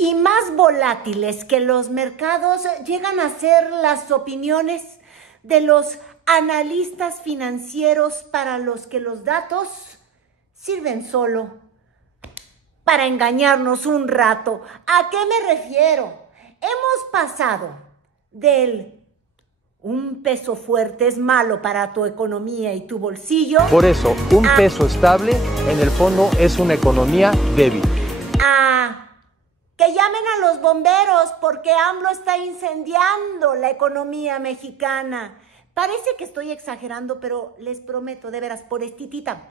y más volátiles que los mercados llegan a ser las opiniones de los analistas financieros para los que los datos sirven solo para engañarnos un rato. ¿A qué me refiero? Hemos pasado del un peso fuerte es malo para tu economía y tu bolsillo. Por eso, un peso estable en el fondo es una economía débil. Que llamen a los bomberos porque AMLO está incendiando la economía mexicana. Parece que estoy exagerando, pero les prometo, de veras, por estitita,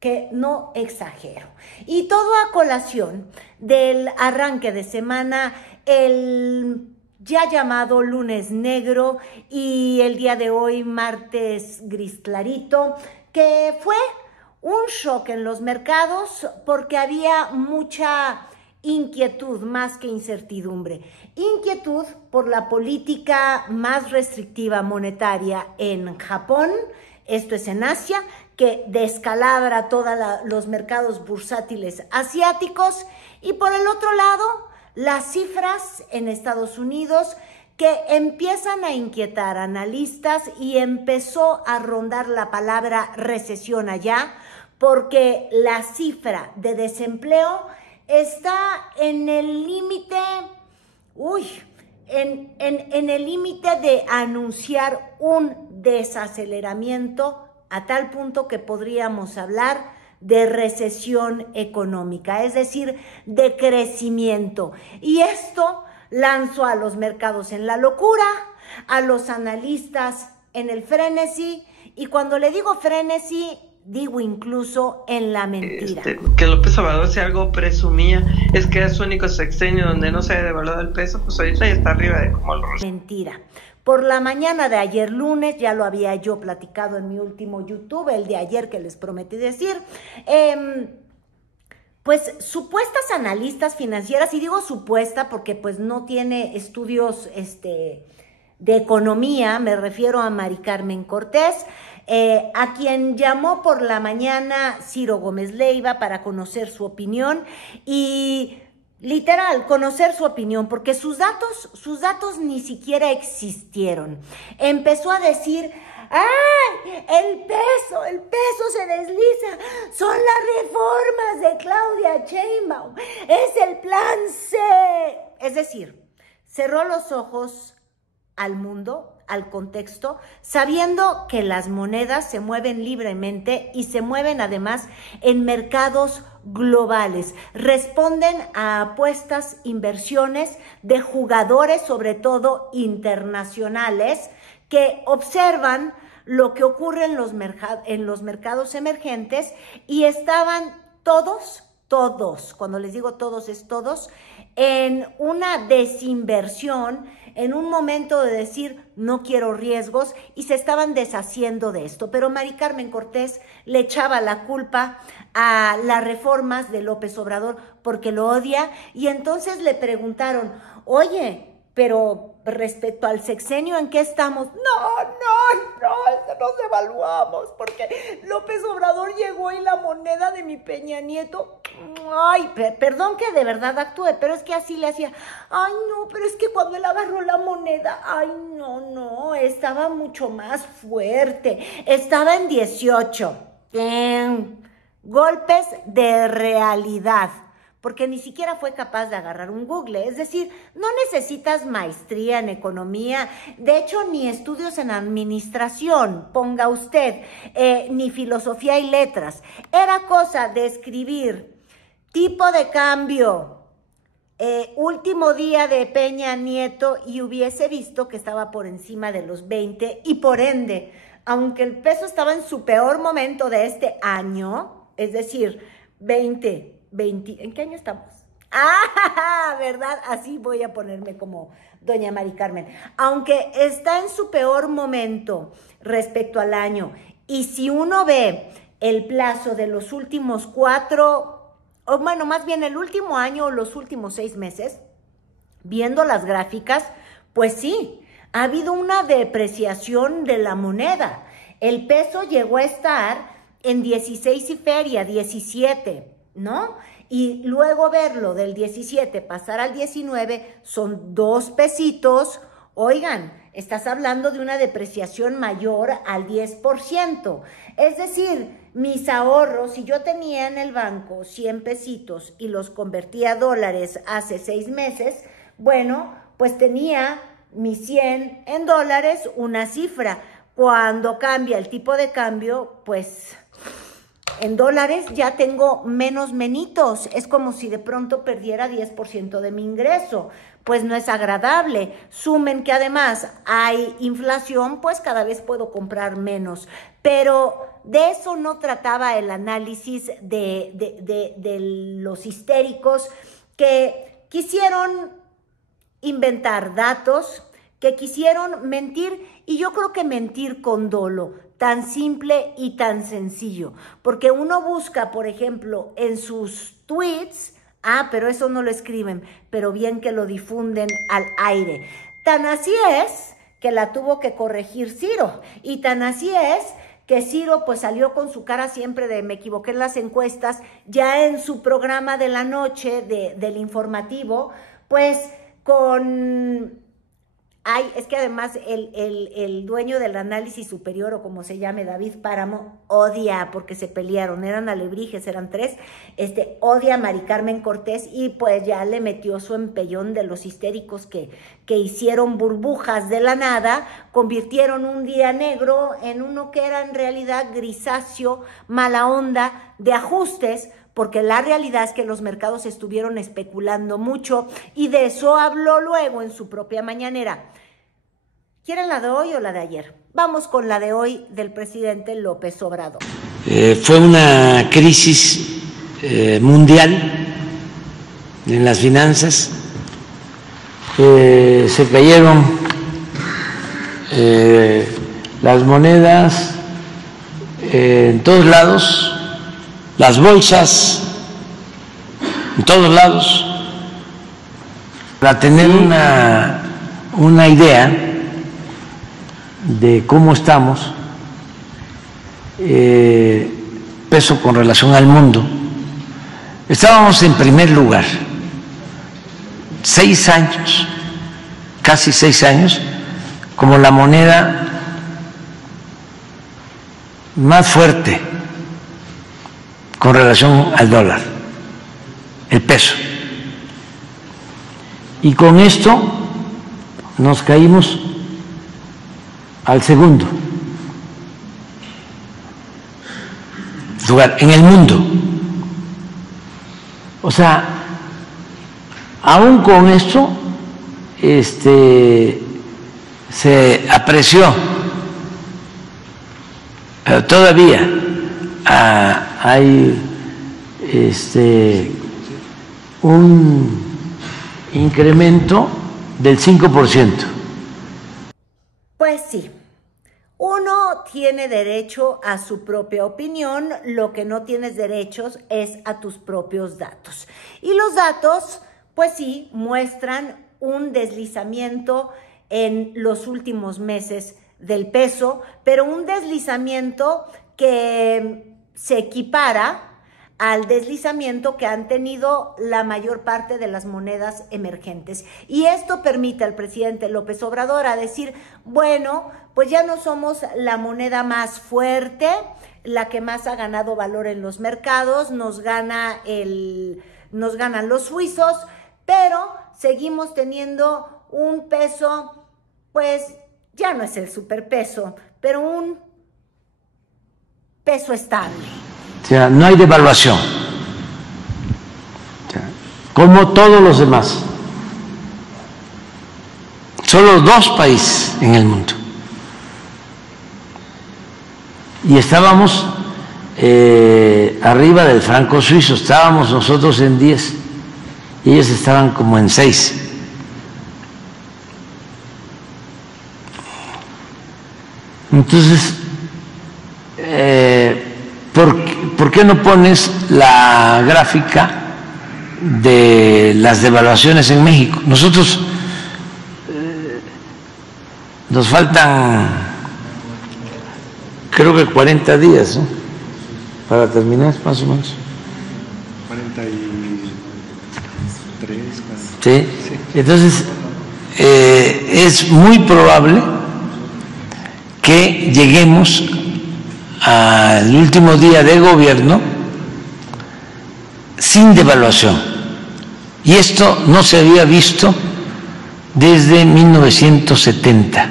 que no exagero. Y todo a colación del arranque de semana, el ya llamado lunes negro y el día de hoy martes gris clarito, que fue un shock en los mercados porque había mucha inquietud más que incertidumbre. Inquietud por la política más restrictiva monetaria en Japón, esto es en Asia, que descalabra todos los mercados bursátiles asiáticos, y por el otro lado, las cifras en Estados Unidos que empiezan a inquietar a analistas y empezó a rondar la palabra recesión allá, porque la cifra de desempleo está en el límite, en el límite de anunciar un desaceleramiento a tal punto que podríamos hablar de recesión económica, es decir, de crecimiento. Y esto lanzó a los mercados en la locura, a los analistas en el frenesí, y cuando le digo frenesí, digo incluso en la mentira. Que López Obrador, si algo presumía, es que es su único sexenio donde no se ha devaluado el peso, pues ahorita ya está arriba de como lo... Mentira. Por la mañana de ayer lunes, ya lo había yo platicado en mi último YouTube, el de ayer que les prometí decir, pues supuestas analistas financieras, y digo supuesta porque pues no tiene estudios de economía, me refiero a Mari Carmen Cortés, a quien llamó por la mañana Ciro Gómez Leiva para conocer su opinión y literal conocer su opinión, porque sus datos ni siquiera existieron. Empezó a decir: ¡ay! El peso se desliza, son las reformas de Claudia Sheinbaum, es el plan C. Es decir, cerró los ojos al mundo, al contexto, sabiendo que las monedas se mueven libremente y se mueven además en mercados globales. Responden a apuestas, inversiones de jugadores, sobre todo internacionales, que observan lo que ocurre en los mercados emergentes y estaban todos, cuando les digo todos es todos, en una desinversión, en un momento de decir no quiero riesgos, y se estaban deshaciendo de esto. Pero Mari Carmen Cortés le echaba la culpa a las reformas de López Obrador porque lo odia, y entonces le preguntaron: oye, pero respecto al sexenio, ¿en qué estamos? Nos devaluamos porque López Obrador llegó y la moneda de mi Peña Nieto, ay, perdón que de verdad actúe, pero es que así le hacía, ay no, pero es que cuando él agarró la moneda, ay no, estaba mucho más fuerte, estaba en 18, golpes de realidad, porque ni siquiera fue capaz de agarrar un Google. Es decir, no necesitas maestría en economía, de hecho ni estudios en administración, ponga usted, ni filosofía y letras. Era cosa de escribir tipo de cambio, último día de Peña Nieto, y hubiese visto que estaba por encima de los 20, y por ende, aunque el peso estaba en su peor momento de este año, es decir, 20, ¿en qué año estamos? ¿Verdad? Así voy a ponerme como doña Mari Carmen. Aunque está en su peor momento respecto al año, y si uno ve el plazo de los últimos 4, o bueno, más bien el último año o los últimos 6 meses, viendo las gráficas, pues sí, ha habido una depreciación de la moneda. El peso llegó a estar en 16 y feria, 17, ¿no? y luego verlo del 17 pasar al 19 son 2 pesitos. Oigan, estás hablando de una depreciación mayor al 10%. Es decir, mis ahorros, si yo tenía en el banco 100 pesitos y los convertía a dólares hace 6 meses, bueno, pues tenía mis 100 en dólares, una cifra. Cuando cambia el tipo de cambio, pues en dólares ya tengo menos menitos. Es como si de pronto perdiera 10% de mi ingreso. Pues no es agradable. Sumen que además hay inflación, pues cada vez puedo comprar menos. Pero de eso no trataba el análisis de los histéricos que quisieron inventar datos, que quisieron mentir, y yo creo que mentir con dolo, tan simple y tan sencillo, porque uno busca, por ejemplo, en sus tweets, pero eso no lo escriben, pero bien que lo difunden al aire. Tan así es que la tuvo que corregir Ciro, y tan así es que Ciro pues salió con su cara siempre de me equivoqué en las encuestas, ya en su programa de la noche del informativo, pues con... es que además el dueño del análisis superior, o como se llame, David Páramo, odia, porque se pelearon, eran alebrijes, eran 3, odia a Mari Carmen Cortés, y pues ya le metió su empellón de los histéricos que hicieron burbujas de la nada, convirtieron un día negro en uno que era en realidad grisáceo, mala onda, de ajustes, porque la realidad es que los mercados estuvieron especulando mucho, y de eso habló luego en su propia mañanera. ¿Quieren la de hoy o la de ayer? Vamos con la de hoy del presidente López Obrador. Fue una crisis mundial en las finanzas. Se cayeron las monedas en todos lados, las bolsas en todos lados. Para tener una idea de cómo estamos, peso con relación al mundo, estábamos en primer lugar 6 años, casi 6 años, como la moneda más fuerte con relación al dólar, el peso. Y con esto nos caímos al segundo lugar en el mundo. O sea, aún con esto se apreció, pero todavía hay un incremento del 5%. Pues sí, uno tiene derecho a su propia opinión, lo que no tienes derechos es a tus propios datos. Y los datos, pues sí, muestran un deslizamiento en los últimos meses del peso, pero un deslizamiento que se equipara al deslizamiento que han tenido la mayor parte de las monedas emergentes. Y esto permite al presidente López Obrador a decir, bueno, pues ya no somos la moneda más fuerte, la que más ha ganado valor en los mercados, nos ganan los suizos, pero seguimos teniendo un peso, pues ya no es el superpeso, pero un peso estable. O sea, no hay devaluación, como todos los demás. Solo 2 países en el mundo. Y estábamos arriba del franco suizo, estábamos nosotros en 10 y ellos estaban como en 6. Entonces, ¿por qué no pones la gráfica de las devaluaciones en México? Nosotros nos faltan, creo que 40 días, ¿no?, para terminar, más o menos. 40 ¿Sí? Entonces, es muy probable que lleguemos al último día de gobierno sin devaluación. Y esto no se había visto desde 1970.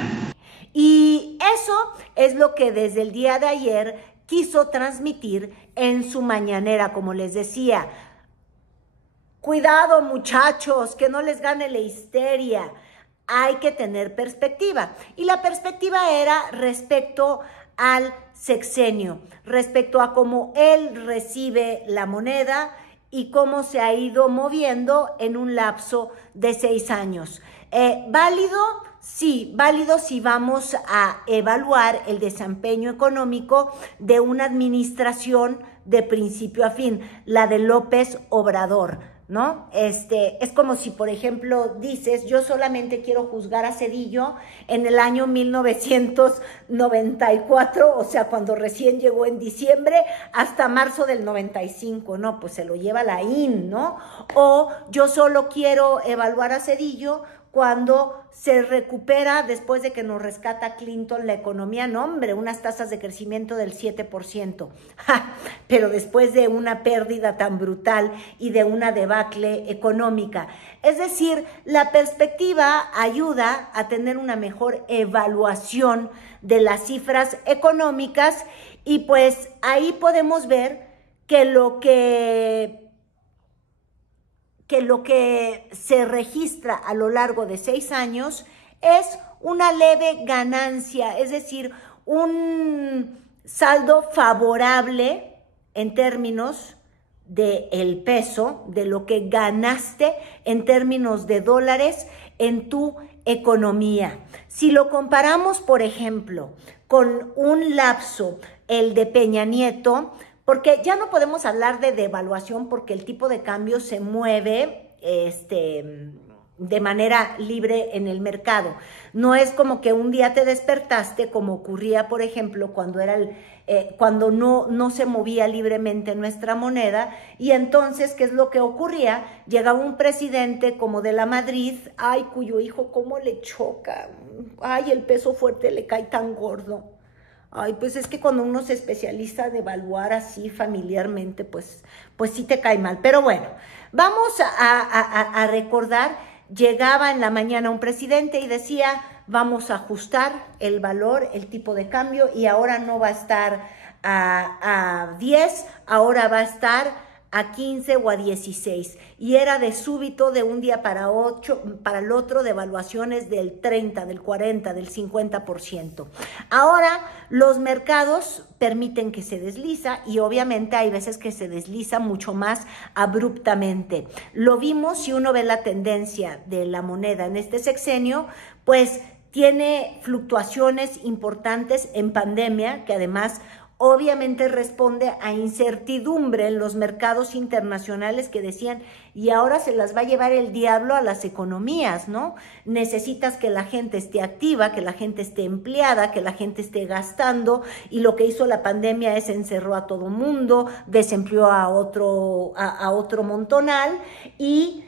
Y eso es lo que desde el día de ayer quiso transmitir en su mañanera, como les decía. Cuidado, muchachos, que no les gane la histeria. Hay que tener perspectiva. Y la perspectiva era respecto al sexenio, respecto a cómo él recibe la moneda y cómo se ha ido moviendo en un lapso de 6 años. ¿Válido? Sí, válido si vamos a evaluar el desempeño económico de una administración de principio a fin, la de López Obrador, ¿no? Es como si, por ejemplo, dices, yo solamente quiero juzgar a Zedillo en el año 1994, o sea, cuando recién llegó en diciembre, hasta marzo del 95, ¿no? Pues se lo lleva la IN, ¿no? O yo solo quiero evaluar a Zedillo cuando se recupera después de que nos rescata Clinton la economía, no hombre, unas tasas de crecimiento del 7%, pero después de una pérdida tan brutal y de una debacle económica. Es decir, la perspectiva ayuda a tener una mejor evaluación de las cifras económicas y pues ahí podemos ver que lo que se registra a lo largo de 6 años es una leve ganancia, es decir, un saldo favorable en términos del peso, de lo que ganaste en términos de dólares en tu economía. Si lo comparamos, por ejemplo, con un lapso, el de Peña Nieto, porque ya no podemos hablar de devaluación porque el tipo de cambio se mueve de manera libre en el mercado. No es como que un día te despertaste, como ocurría, por ejemplo, cuando cuando no se movía libremente nuestra moneda, y entonces, ¿qué es lo que ocurría? Llegaba un presidente como de la Madrid, ay, cuyo hijo cómo le choca, ay, el peso fuerte le cae tan gordo. Ay, pues es que cuando uno se especializa en evaluar así familiarmente, pues sí te cae mal. Pero bueno, vamos a recordar, llegaba en la mañana un presidente y decía, vamos a ajustar el valor, el tipo de cambio, y ahora no va a estar a 10, ahora va a estar a 15 o a 16, y era de súbito de un día para el otro devaluaciones del 30, del 40, del 50%. Ahora los mercados permiten que se desliza y obviamente hay veces que se desliza mucho más abruptamente. Lo vimos si uno ve la tendencia de la moneda en este sexenio, pues tiene fluctuaciones importantes en pandemia, que además obviamente responde a incertidumbre en los mercados internacionales que decían, y ahora se las va a llevar el diablo a las economías, ¿no? Necesitas que la gente esté activa, que la gente esté empleada, que la gente esté gastando, y lo que hizo la pandemia es encerró a todo mundo, desempleó a otro montonal, y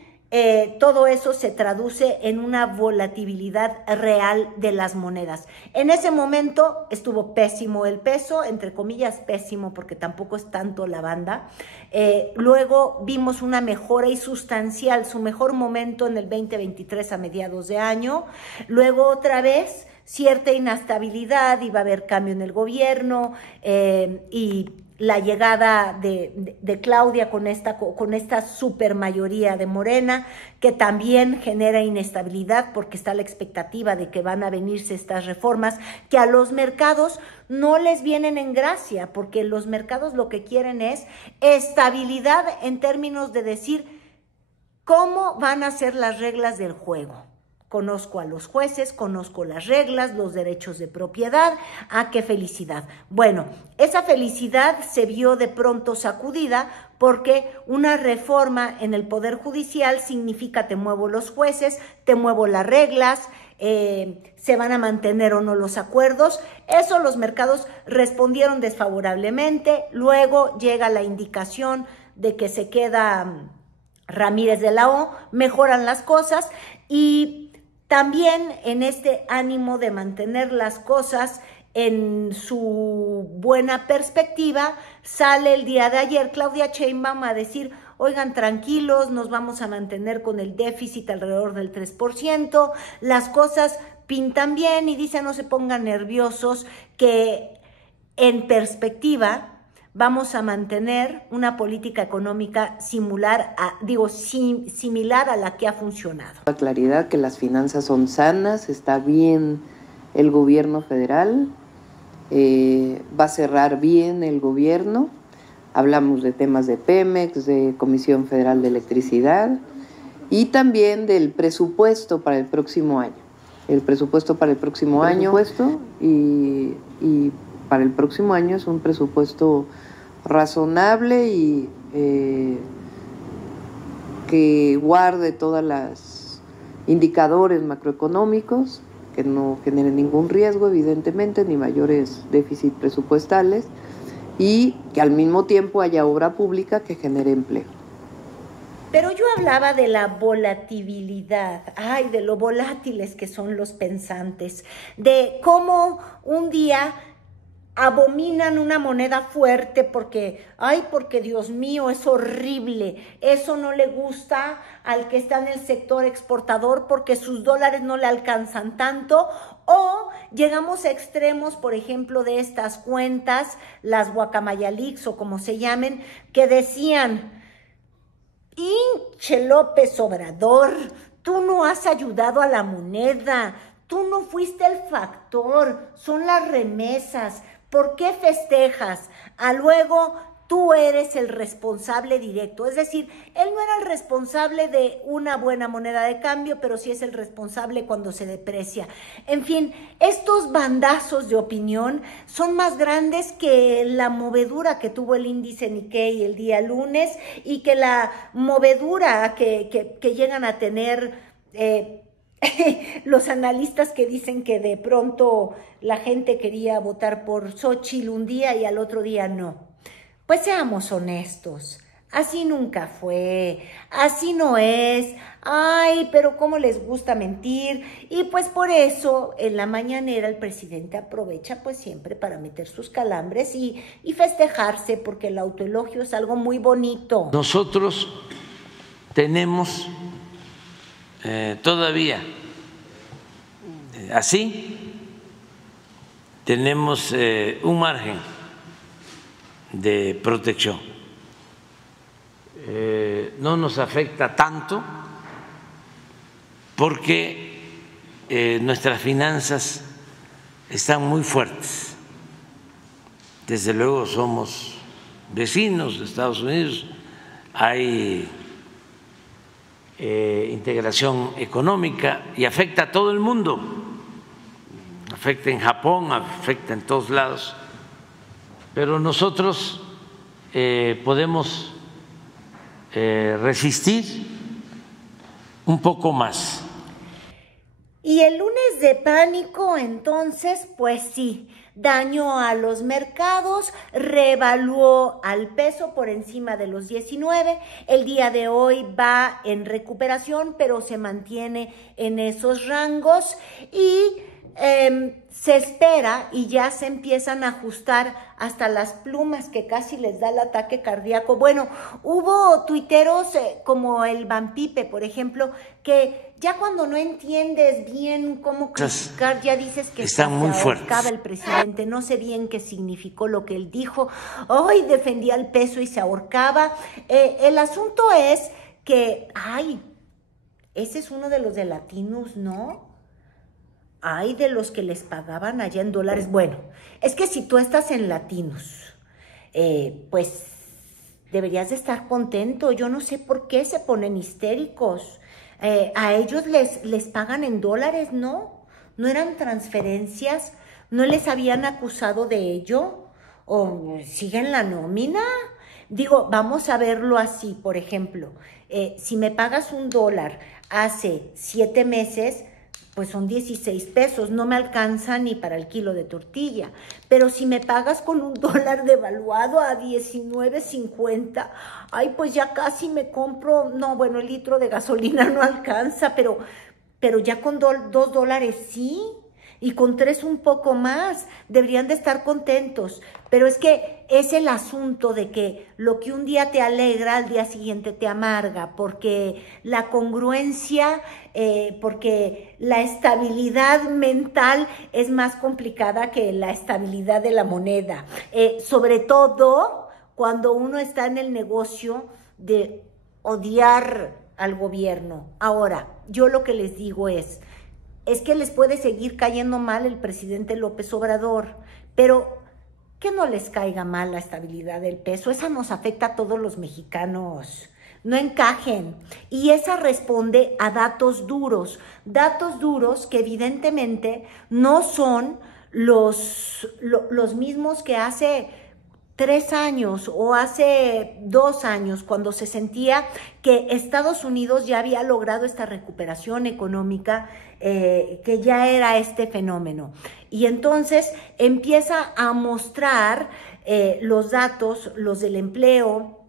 todo eso se traduce en una volatilidad real de las monedas. En ese momento estuvo pésimo el peso, entre comillas pésimo porque tampoco es tanto la banda. Luego vimos una mejora y sustancial, su mejor momento en el 2023 a mediados de año. Luego otra vez cierta inestabilidad, iba a haber cambio en el gobierno y la llegada de Claudia con esta supermayoría de Morena, que también genera inestabilidad porque está la expectativa de que van a venirse estas reformas que a los mercados no les vienen en gracia, porque los mercados lo que quieren es estabilidad en términos de decir cómo van a ser las reglas del juego. Conozco a los jueces, conozco las reglas, los derechos de propiedad. ¡Ah, qué felicidad! Bueno, esa felicidad se vio de pronto sacudida porque una reforma en el Poder Judicial significa te muevo los jueces, te muevo las reglas, se van a mantener o no los acuerdos. Eso los mercados respondieron desfavorablemente. Luego llega la indicación de que se queda Ramírez de la O, mejoran las cosas y también en este ánimo de mantener las cosas en su buena perspectiva, sale el día de ayer Claudia Sheinbaum a decir, oigan, tranquilos, nos vamos a mantener con el déficit alrededor del 3%, las cosas pintan bien y dice, no se pongan nerviosos, que en perspectiva vamos a mantener una política económica similar a la que ha funcionado. La claridad que las finanzas son sanas, está bien el gobierno federal, va a cerrar bien el gobierno, hablamos de temas de Pemex, de Comisión Federal de Electricidad y también del presupuesto para el próximo año. El presupuesto para el próximo año y para el próximo año es un presupuesto razonable y que guarde todas las indicadores macroeconómicos, que no generen ningún riesgo, evidentemente, ni mayores déficits presupuestales, y que al mismo tiempo haya obra pública que genere empleo. Pero yo hablaba de la volatilidad, de lo volátiles que son los pensantes, de cómo un día abominan una moneda fuerte porque Dios mío, es horrible, eso no le gusta al que está en el sector exportador porque sus dólares no le alcanzan tanto, o llegamos a extremos, por ejemplo, de estas cuentas, las Guacamayalix o como se llamen, que decían, hinche López Obrador, tú no has ayudado a la moneda, tú no fuiste el factor, son las remesas. ¿Por qué festejas? Luego tú eres el responsable directo. Es decir, él no era el responsable de una buena moneda de cambio, pero sí es el responsable cuando se deprecia. En fin, estos bandazos de opinión son más grandes que la movedura que tuvo el índice Nikkei el día lunes y que la movedura que llegan a tener los analistas que dicen que de pronto la gente quería votar por Xóchitl un día y al otro día no. Pues seamos honestos, así nunca fue, así no es, pero cómo les gusta mentir, y pues por eso en la mañanera el presidente aprovecha pues siempre para meter sus calambres y festejarse, porque el autoelogio es algo muy bonito. Nosotros tenemos todavía así, tenemos un margen de protección. No nos afecta tanto porque nuestras finanzas están muy fuertes. Desde luego somos vecinos de Estados Unidos, hay integración económica y afecta a todo el mundo, afecta en Japón, afecta en todos lados. Pero nosotros podemos resistir un poco más. Y el lunes de pánico, entonces, pues sí, dañó a los mercados, revaluó al peso por encima de los 19. El día de hoy va en recuperación, pero se mantiene en esos rangos y se espera y ya se empiezan a ajustar hasta las plumas que casi les da el ataque cardíaco. Bueno, hubo tuiteros como el Vampipe, por ejemplo, que ya cuando no entiendes bien cómo criticar, ya dices que están muy fuertes. El presidente, no sé bien qué significó lo que él dijo, hoy defendía el peso y se ahorcaba. El asunto es que, ese es uno de los de Latinos, ¿no? De los que les pagaban allá en dólares. Bueno, es que si tú estás en Latinos, pues deberías de estar contento. Yo no sé por qué se ponen histéricos. A ellos les pagan en dólares, ¿no? ¿No eran transferencias? ¿No les habían acusado de ello? ¿O siguen la nómina? Digo, vamos a verlo así, por ejemplo. Si me pagas $1 hace 7 meses, pues son 16 pesos, no me alcanza ni para el kilo de tortilla. Pero si me pagas con un dólar devaluado a 19.50, ay, pues ya casi me compro, no, bueno, el litro de gasolina no alcanza, pero ya con $2 sí, y con 3 un poco más, deberían de estar contentos. Pero es que es el asunto de que lo que un día te alegra, al día siguiente te amarga, porque la congruencia, porque la estabilidad mental es más complicada que la estabilidad de la moneda. Sobre todo cuando uno está en el negocio de odiar al gobierno. Ahora, yo lo que les digo es que les puede seguir cayendo mal el presidente López Obrador, pero que no les caiga mal la estabilidad del peso. Esa nos afecta a todos los mexicanos. No encajen. Y esa responde a datos duros que evidentemente no son los mismos que hace 3 años o hace 2 años, cuando se sentía que Estados Unidos ya había logrado esta recuperación económica, que ya era este fenómeno. Y entonces empieza a mostrar los datos, los del empleo,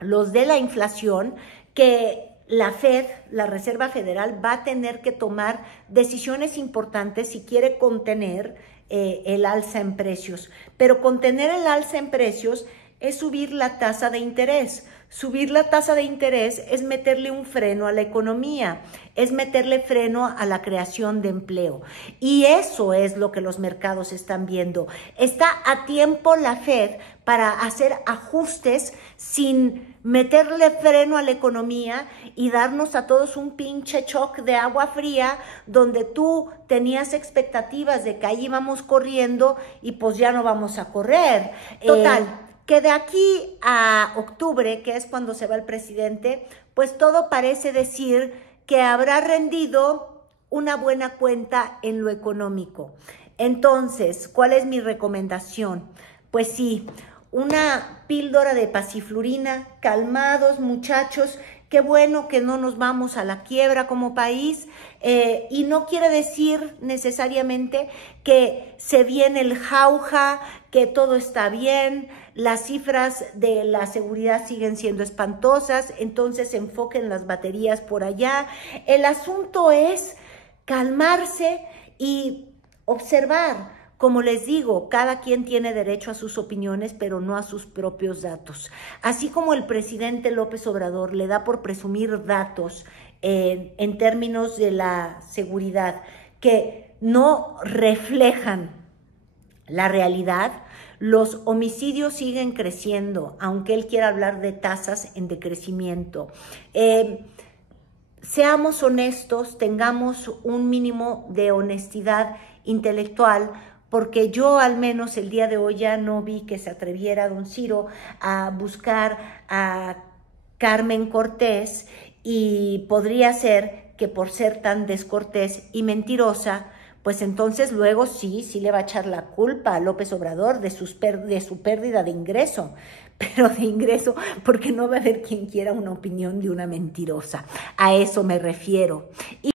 los de la inflación, que la Fed, la Reserva Federal, va a tener que tomar decisiones importantes si quiere contener el alza en precios. Pero contener el alza en precios es subir la tasa de interés. Subir la tasa de interés es meterle un freno a la economía, es meterle freno a la creación de empleo. Y eso es lo que los mercados están viendo. Está a tiempo la Fed para hacer ajustes sin meterle freno a la economía y darnos a todos un pinche shock de agua fría, donde tú tenías expectativas de que ahí íbamos corriendo y pues ya no vamos a correr. Total, que de aquí a octubre, que es cuando se va el presidente, pues todo parece decir que habrá rendido una buena cuenta en lo económico. Entonces, ¿cuál es mi recomendación? Pues sí, una píldora de pasiflurina. Calmados, muchachos, qué bueno que no nos vamos a la quiebra como país, y no quiere decir necesariamente que se viene el jauja, que todo está bien. Las cifras de la seguridad siguen siendo espantosas, entonces enfoquen las baterías por allá. El asunto es calmarse y observar. Como les digo, cada quien tiene derecho a sus opiniones, pero no a sus propios datos. Así como el presidente López Obrador le da por presumir datos en términos de la seguridad que no reflejan la realidad, los homicidios siguen creciendo, aunque él quiera hablar de tasas en decrecimiento. Seamos honestos, tengamos un mínimo de honestidad intelectual, porque yo al menos el día de hoy ya no vi que se atreviera don Ciro a buscar a Carmen Cortés, y podría ser que por ser tan descortés y mentirosa, pues entonces luego sí le va a echar la culpa a López Obrador de su pérdida de ingreso, pero de ingreso porque no va a haber quien quiera una opinión de una mentirosa. A eso me refiero.